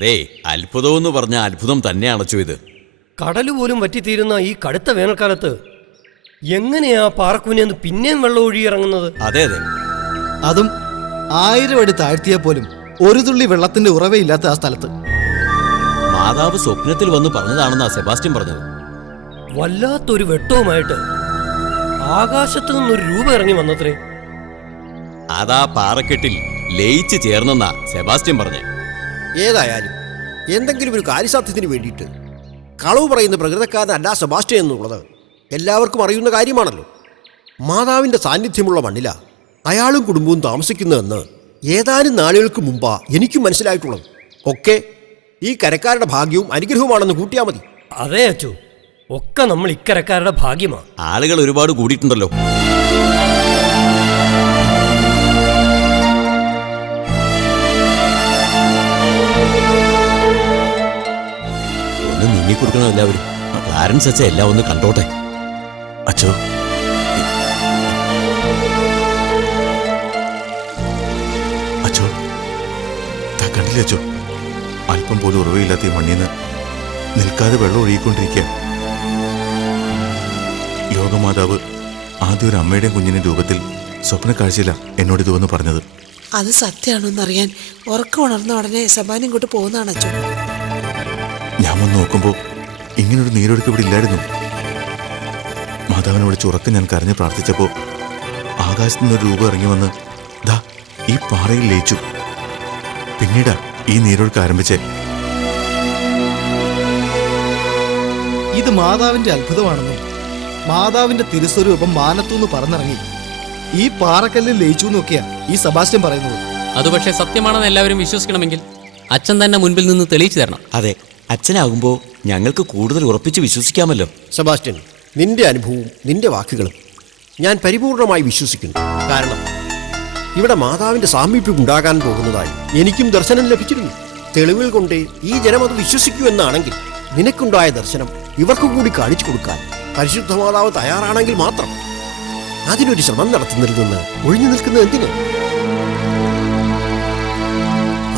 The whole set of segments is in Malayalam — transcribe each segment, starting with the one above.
അതെ, അത്ഭുതമെന്ന് പറഞ്ഞ അത്ഭുതം തന്നെയാണ് അച്ചു ഇത്. കടല് പോലും വറ്റിത്തീരുന്ന ഈ കടുത്ത വേനൽക്കാലത്ത് എങ്ങനെയാ പാറക്കൂനെന്ന് പിന്നെയും വെള്ളം ഒഴുകിയിറങ്ങുന്നത്? അതെ അതെ, അതും 1000 അടി താഴ്ത്തിയാൽ പോലും ഒരു തുള്ളി വെള്ളത്തിന്റെ ഉറവയില്ലാത്ത ആ സ്ഥലത്ത്. മാതാവ് സ്വപ്നത്തിൽ വന്ന് പറഞ്ഞതാണെന്നാ സെബാസ്റ്റ്യൻ പറഞ്ഞത്. വല്ലാത്തൊരു വെട്ടവുമായിട്ട് ആകാശത്തു നിന്നൊരു രൂപം ഇറങ്ങി വന്നത്രേ. അതാ പാറക്കെട്ടിൽ ലയിച്ച് ചേർന്നെന്നാ സെബാസ്റ്റ്യൻ പറഞ്ഞേ. ഏതായാലും എന്തെങ്കിലും ഒരു കാര്യസാധ്യത്തിന് വേണ്ടിയിട്ട് കളവ് പറയുന്ന പ്രകൃതക്കാരനല്ല സെബാസ്റ്റ്യൻ എന്നുള്ളത് എല്ലാവർക്കും അറിയുന്ന കാര്യമാണല്ലോ. മാതാവിൻ്റെ സാന്നിധ്യമുള്ള മണ്ണിലാ അയാളും കുടുംബവും താമസിക്കുന്നതെന്ന് ഏതാനും നാളുകൾക്ക് മുമ്പാ എനിക്കും മനസ്സിലായിട്ടുള്ളത്. ഒക്കെ ഈ കരക്കാരുടെ ഭാഗ്യവും അനുഗ്രഹവുമാണെന്ന് കൂട്ടിയാൽ മതി. അതെ അച്ചു, ഒക്കെ നമ്മൾ ഇക്കരക്കാരുടെ ഭാഗ്യമാണ്. ആളുകൾ ഒരുപാട് കൂടിയിട്ടുണ്ടല്ലോ. ഒന്ന് നീങ്ങിക്കൊടുക്കണം എല്ലാവരും. ക്ലാരൻസ് അച്ഛ എല്ലാം ഒന്ന് കണ്ടോട്ടെ. അച്ചോ, അച്ചോ, കണ്ടില്ലേ അച്ചോ, അല്പം പോലും ഉറവയില്ലാത്ത ഈ മണ്ണിന്ന് നിൽക്കാതെ വെള്ളം ഒഴുകിക്കൊണ്ടിരിക്കുക. യോഗമാതാവ് ആദ്യം ഒരു അമ്മയുടെയും കുഞ്ഞിന്റെ രൂപത്തിൽ സ്വപ്ന കാഴ്ചയില്ല എന്നോട് ഇതുവന്ന് പറഞ്ഞത്. അത് സത്യമാണോന്നറിയാൻ ഉറക്കം ഉണർന്ന ഉടനെ സബാൻ ഇങ്ങോട്ട് പോകുന്നതാണ് അച്ഛൻ. ഞാൻ വന്ന് നോക്കുമ്പോൾ ഇങ്ങനൊരു നീരൊഴുക്ക് ഇവിടെ ഇല്ലായിരുന്നു. മാതാവിനെ വിളിച്ച് ഉറക്കം ഞാൻ കരഞ്ഞ് പ്രാർത്ഥിച്ചപ്പോൾ ആകാശത്തു നിന്നൊരു രൂപം ഇറങ്ങി വന്ന് ദാ ഈ പാറയിൽ ലയിച്ചു. പിന്നീടാ ഈ നീരൊഴുക്ക് ആരംഭിച്ചേ. ഇത് മാതാവിന്റെ അത്ഭുതമാണെന്നും മാതാവിന്റെ തിരുസ്വരൂപം മാനത്തുനിന്ന് പറന്നിറങ്ങി ഈ പാറക്കല്ലിൽ ലയിച്ചു എന്നൊക്കെയാ ഈ സെബാസ്റ്റ്യൻ പറയുന്നത്. അത് പക്ഷേ സത്യമാണെന്ന് എല്ലാവരും വിശ്വസിക്കണമെങ്കിൽ അച്ഛൻ തന്നെ മുൻപിൽ നിന്ന് തെളിയിച്ചു തരണം. അതെ, അച്ഛനാകുമ്പോൾ ഞങ്ങൾക്ക് കൂടുതൽ ഉറപ്പിച്ച് വിശ്വസിക്കാമല്ലോ. സെബാസ്റ്റ്യൻ, നിന്റെ അനുഭവവും നിന്റെ വാക്കുകളും ഞാൻ പരിപൂർണമായി വിശ്വസിക്കുന്നു. കാരണം ഇവിടെ മാതാവിൻ്റെ സാമീപ്യം ഉണ്ടാകാൻ പോകുന്നതായി എനിക്കും ദർശനം ലഭിച്ചിരുന്നു. തെളിവുകൾ കൊണ്ട് ഈ ജനം അത് വിശ്വസിക്കൂ എന്നാണെങ്കിൽ നിനക്കുണ്ടായ ദർശനം ഇവർക്ക് കൂടി കാണിച്ചു കൊടുക്കാൻ പരിശുദ്ധ മാതാവ് തയ്യാറാണെങ്കിൽ മാത്രം അതിനൊരു ശ്രമം നടത്തുന്നതിൽ നിന്ന് ഒഴിഞ്ഞു നിൽക്കുന്നത് എന്തിന്?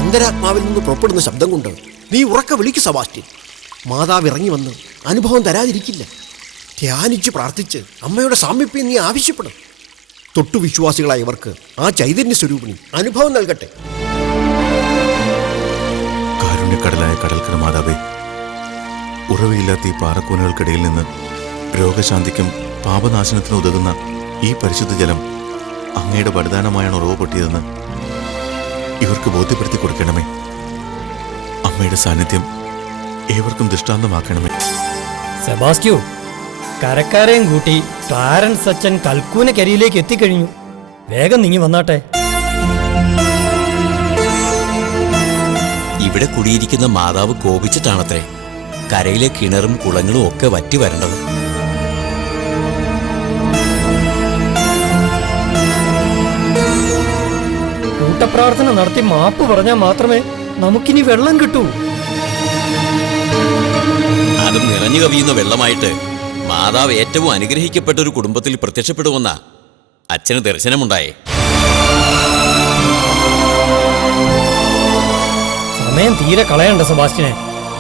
അന്തരാത്മാവിൽ നിന്ന് പുറപ്പെടുന്ന ശബ്ദം കൊണ്ട് നീ ഉറക്കെ വിളിക്ക് സെബാസ്റ്റ്യൻ. മാതാവ് ഇറങ്ങി വന്ന് അനുഭവം തരാതിരിക്കില്ല. ധ്യാനിച്ച് പ്രാർത്ഥിച്ച് അമ്മയുടെ സാമീപ്യം നീ ആവശ്യപ്പെടും. തൊട്ടു വിശ്വാസികളായ ഇവർക്ക് ആ ചൈതന്യ സ്വരൂപിണി അനുഭവം നൽകട്ടെ. കാരുണ്യക്കടലായ കടൽക്കര മാതാവേ, ഉറവയില്ലാത്ത ഈ പാറക്കൂനുകൾക്കിടയിൽ നിന്ന് രോഗശാന്തിക്കും പാപനാശനത്തിനും ഉതകുന്ന ഈ പരിശുദ്ധ ജലം അങ്ങയുടെ വരദാനമായാണ് ഉറവ് പൊട്ടിയതെന്ന് ഇവർക്ക് ബോധ്യപ്പെടുത്തി കൊടുക്കണമേ. അമ്മയുടെ സാന്നിധ്യം ഏവർക്കും ദൃഷ്ടാന്തമാക്കണമേ. സെബാസ്റ്റ്യോ, കരക്കാരെയും കൂട്ടി ക്ലാരൻസ് അച്ഛൻ കൽക്കൂനക്കരിയിലേക്ക് എത്തിക്കഴിഞ്ഞു. വേഗം നീങ്ങി വന്നാട്ടെ. ഇവിടെ കുടിയിരിക്കുന്ന മാതാവ് കോപിച്ചിട്ടാണത്രേ കരയിലെ കിണറും കുളങ്ങളും ഒക്കെ വറ്റി വരേണ്ടത്. കൂട്ടപ്രാർത്ഥന നടത്തി മാപ്പ് പറഞ്ഞാൽ മാത്രമേ നമുക്കിനി വെള്ളം കിട്ടൂ. അതും നിറഞ്ഞു കവിയുന്ന വെള്ളമായിട്ട് മാതാവ് ഏറ്റവും അനുഗ്രഹിക്കപ്പെട്ട ഒരു കുടുംബത്തിൽ പ്രത്യക്ഷപ്പെടുമെന്ന അച്ഛന് ദർശനമുണ്ടായേ. സമയം തീരെ കളയണ്ട സെബാസ്റ്റ്യനെ.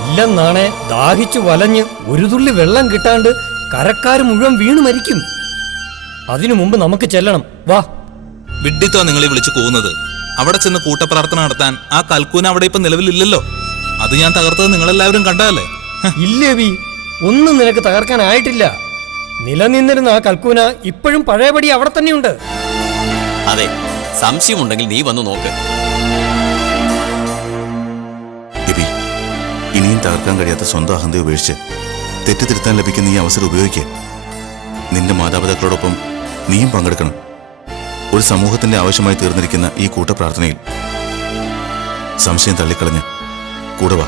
ഇല്ലെന്നാണെ ദാഹിച്ചു വലഞ്ഞ് ഒരു തുള്ളി വെള്ളം കിട്ടാണ്ട് കരക്കാര് മുഴുവൻ വീണു മരിക്കും. അതിനു മുമ്പ് നമുക്ക് ചെല്ലണം. വാ. വിഡ്ഢിത്തോ നിങ്ങളെ വിളിച്ചു പോകുന്നത്? അവിടെ ചെന്ന് കൂട്ടപ്രാർത്ഥന നടത്താൻ ആ കൽക്കൂന അവിടെ ഇപ്പൊ നിലവിലില്ലല്ലോ. അത് ഞാൻ തകർത്തത് നിങ്ങളെല്ലാവരും കണ്ടതല്ലേ? ഇല്ലേ വി, ഒന്നും നിനക്ക് തകർക്കാനായിട്ടില്ല. നിലനിന്നിരുന്ന ആ കൽക്കൂന ഇപ്പോഴും പഴയപടി അവിടെ തന്നെയുണ്ട്. അതെ, സംശയമുണ്ടെങ്കിൽ നീ വന്ന് നോക്ക്. ഇനിയും തകർക്കാൻ കഴിയാത്ത സ്വന്തം അഹന്ത ഉപേക്ഷിച്ച് തെറ്റിദ്ധരുത്താൻ ലഭിക്കുന്ന ഈ അവസരം ഉപയോഗിക്കുക. നിന്റെ മാതാപിതാക്കളോടൊപ്പം നീയും പങ്കെടുക്കണം. ഒരു സമൂഹത്തിന്റെ ആവശ്യമായി തീർന്നിരിക്കുന്ന ഈ കൂട്ടപ്രാർത്ഥനയിൽ സംശയം തള്ളിക്കളഞ്ഞ് കൂടെ വാ.